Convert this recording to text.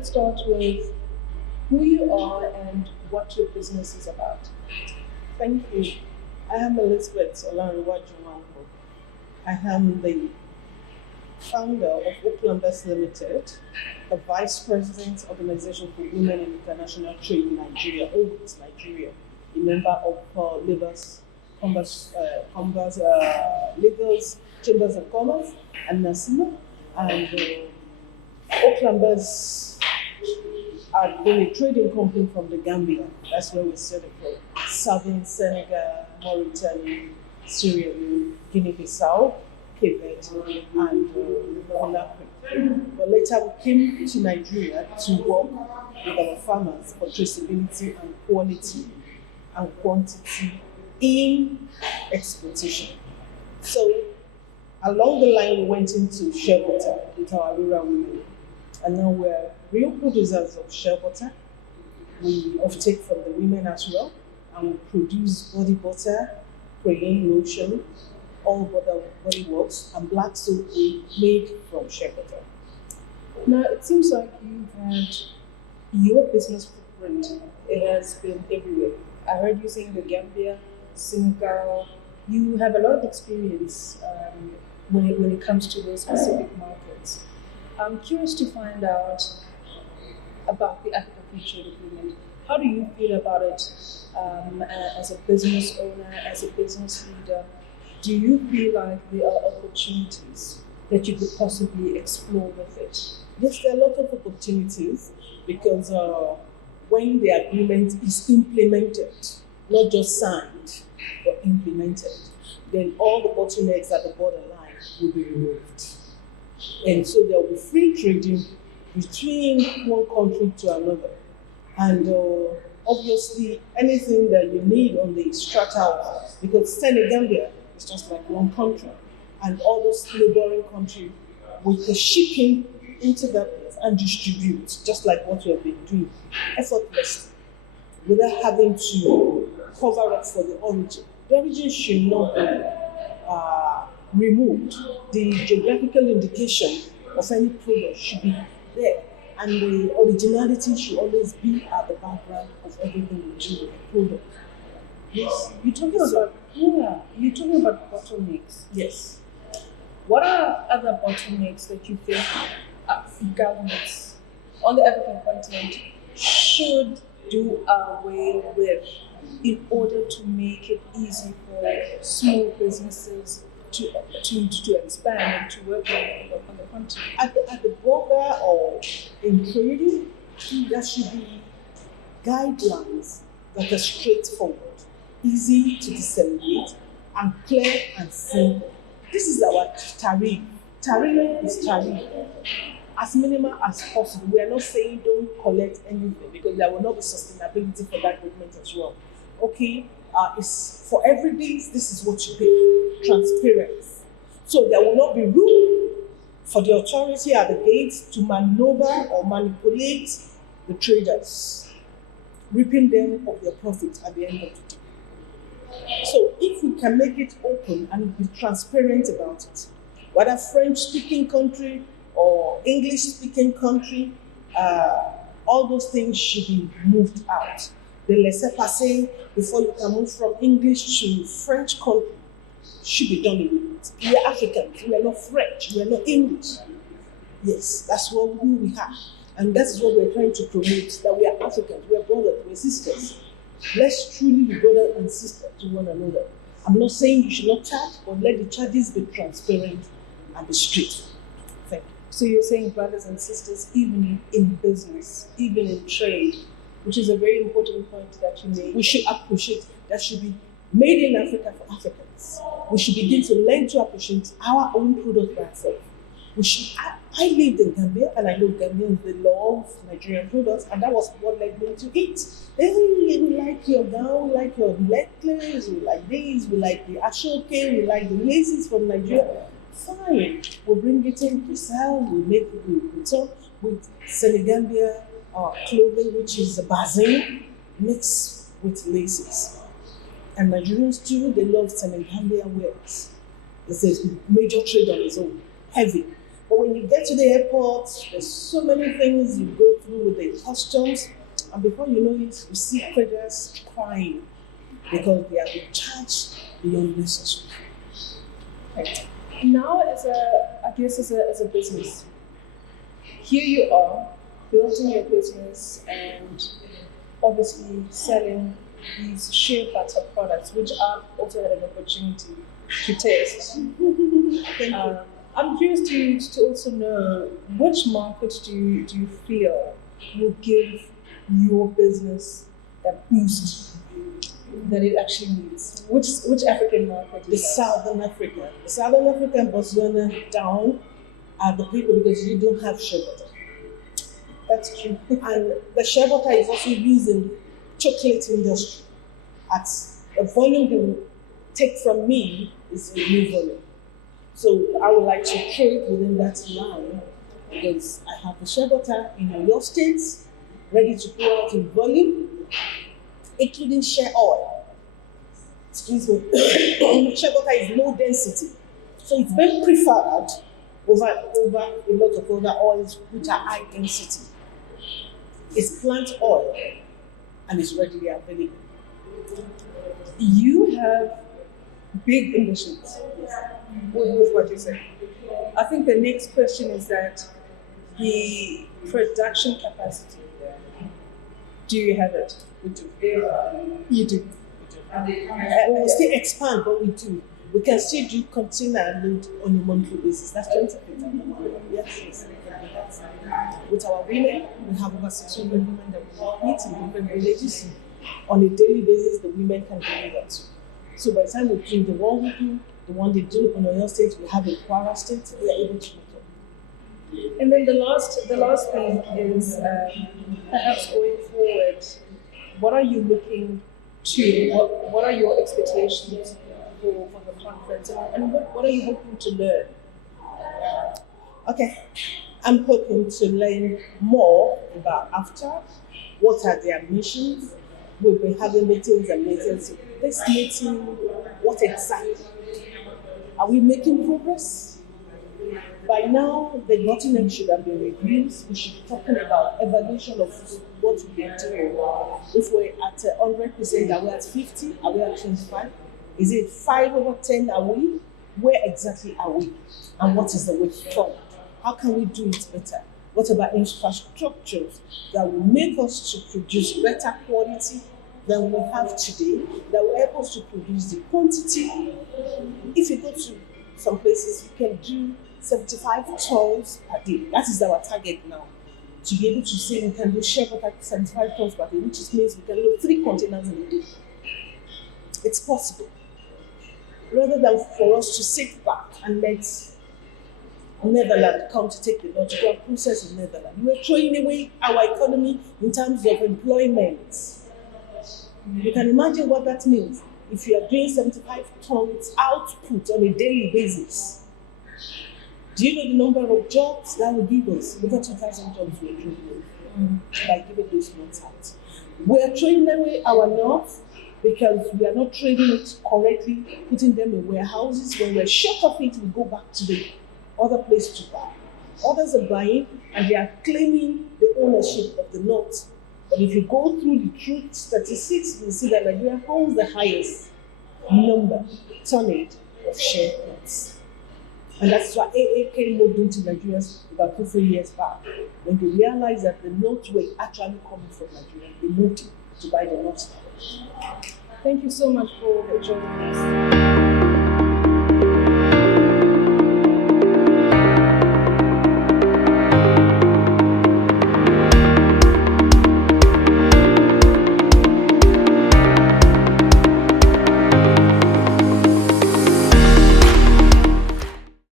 let's start with who you are and what your business is about. Thank you. I am Elizabeth Nwankwo. I am the founder of Oklan Limited, the Vice President Organization for Women in International Trade in Nigeria, always Nigeria, a member of Lagos Chambers of Commerce and NASIMA. And Oklan had been a trading company from the Gambia. That's where we started from. Serving Senegal, Mauritania, Sierra Leone, Guinea-Bissau, Cape Verde, and Conakry. But later we came to Nigeria to work with our farmers for traceability and quality and quantity in exploitation. So along the line, we went into shea butter with our rural women. And now we're real producers of shea butter. We offtake from the women as well. And we produce body butter, cream, lotion, all body works, and black soap we made from shea butter. Now, it seems like you've had your business footprint, it has been everywhere. I heard you saying the Gambia, Senegal. You have a lot of experience when it comes to those specific markets. I'm curious to find out about the Africa Free Trade Agreement. How do you feel about it as a business owner, as a business leader? Do you feel like there are opportunities that you could possibly explore with it? Yes, there are a lot of opportunities because when the agreement is implemented, not just signed, but implemented, then all the bottlenecks at the borderline will be removed. And so there will be free trading between one country to another. And obviously, anything that you need on the strata, because Senegambia is just like one country, and all those neighboring countries with the shipping into that place and distribute, just like what we have been doing, effortlessly, without having to cover up for the origin. The origin should not be removed. The geographical indication of any product should be there. And the originality should always be at the background of everything we do with the product. Yes. You're talking about bottlenecks. Yes. What are other bottlenecks that you think governments on the African continent should do away with in order to make it easy for small businesses to expand and to work on the continent? At the border or in trading, there should be guidelines that are straightforward, easy to disseminate, and clear and simple. This is our tariff. Tariff is tariff. As minimal as possible. We are not saying don't collect anything because there will not be sustainability for that movement as well. Okay, it's for every bit, this is what you pay. Transparency. So there will not be room for the authority at the gates to maneuver or manipulate the traders, reaping them of their profit at the end of the day. So if we can make it open and be transparent about it, whether French-speaking country or English-speaking country, all those things should be moved out. The laissez-passer before you can move from English to French country should be done away with. We are Africans, we are not French, we are not English. Yes, that's who we are. And that's what we're trying to promote, that we are Africans, we are brothers, we are sisters. Let's truly be brothers and sisters to one another. I'm not saying you should not charge, but let the charges be transparent and be straight. Thank you. So you're saying brothers and sisters, even in business, even in trade, which is a very important point that you made. We should appreciate that should be made in Africa for Africans. We should begin to learn to appreciate our own product by ourselves. I lived in Gambia and I know Gambians, they love Nigerian products, and that was what led me to it. Hey, we like your gown, we like your necklace, we like this, we like the ashoke, we like the laces from Nigeria. Fine, we'll bring it in, we sell, we talk with Senegambia clothing, which is a bazin mixed with laces. And Nigerians too, they love Senegambia wears. It's a major trade on its own, heavy. But when you get to the airport, there's so many things you go through with the customs, and before you know it, you see traders crying because they have been charged beyond necessary. Right. Now, as a business, here you are building your business and obviously selling these shea butter products, which I've also had an opportunity to taste. I'm curious to also know which market do you feel will give your business that boost that it actually needs? Which African market The is that? Southern Africa. Southern Africa and Botswana down are the people because you don't have shea butter. That's true. And the shea butter is also used in chocolate industry. At the volume they will take from me is a new volume. So I would like to trade within that line because I have the shea butter in your states ready to go out in volume, including shea oil. Excuse me. Shea butter is low density. So it's very preferred over a lot of other oils which are high density. It's plant oil and it's readily available. You have big ambitions with what you say. I think the next question is that the production capacity. Do you have it? We do. You do. We will still expand, but we do. We can still do container load on a monthly basis. That's 20 feet at the moment. Yes. We can do that. With our women, we have over 600 women that we meet in different villages. On a daily basis, the women can deliver to. So by the time we do the one we do, the one they do on Oyo State, we have in Kwara State, we are able to meet up. And then the last thing is perhaps going forward, what are you looking to? What are your expectations for the conference, and what are you hoping to learn? Okay, I'm hoping to learn more about AFTA. What are their missions? We'll be having meetings and meetings. This meeting, what exactly? Are we making progress? By now, the bottleneck should have been reduced. We should be talking about evaluation of what we are doing. If we're at 100%, are we at 50? Are we at 25? Is it 5 over 10? Are we? Where exactly are we? And what is the way forward? How can we do it better? What about infrastructures that will make us to produce better quality than we have today, that will help us to produce the quantity? If you go to some places, you can do 75 tons per day. That is our target now. To be able to say we can do shea butter 75 tons per day, which means we can load 3 containers in a day. It's possible. Rather than for us to sit back and let Netherlands come to take the logical process in Netherlands. We're throwing away our economy in terms of employment. You can imagine what that means if you are doing 75 tons output on a daily basis. Do you know the number of jobs that will give us? Over 2,000 jobs we're throwing away by giving those notes out. We're throwing away our notes because we are not trading it correctly, putting them in warehouses. When we're short of it, we go back to the other place to buy. Others are buying and they are claiming the ownership of the note. But if you go through the truth statistics, you'll see that Nigeria holds the highest tonnage of share notes. And that's why AAK moved into Nigeria about 2-3 years back. When they realized that the notes were actually coming from Nigeria, they moved to buy the notes. Thank you so much for joining us.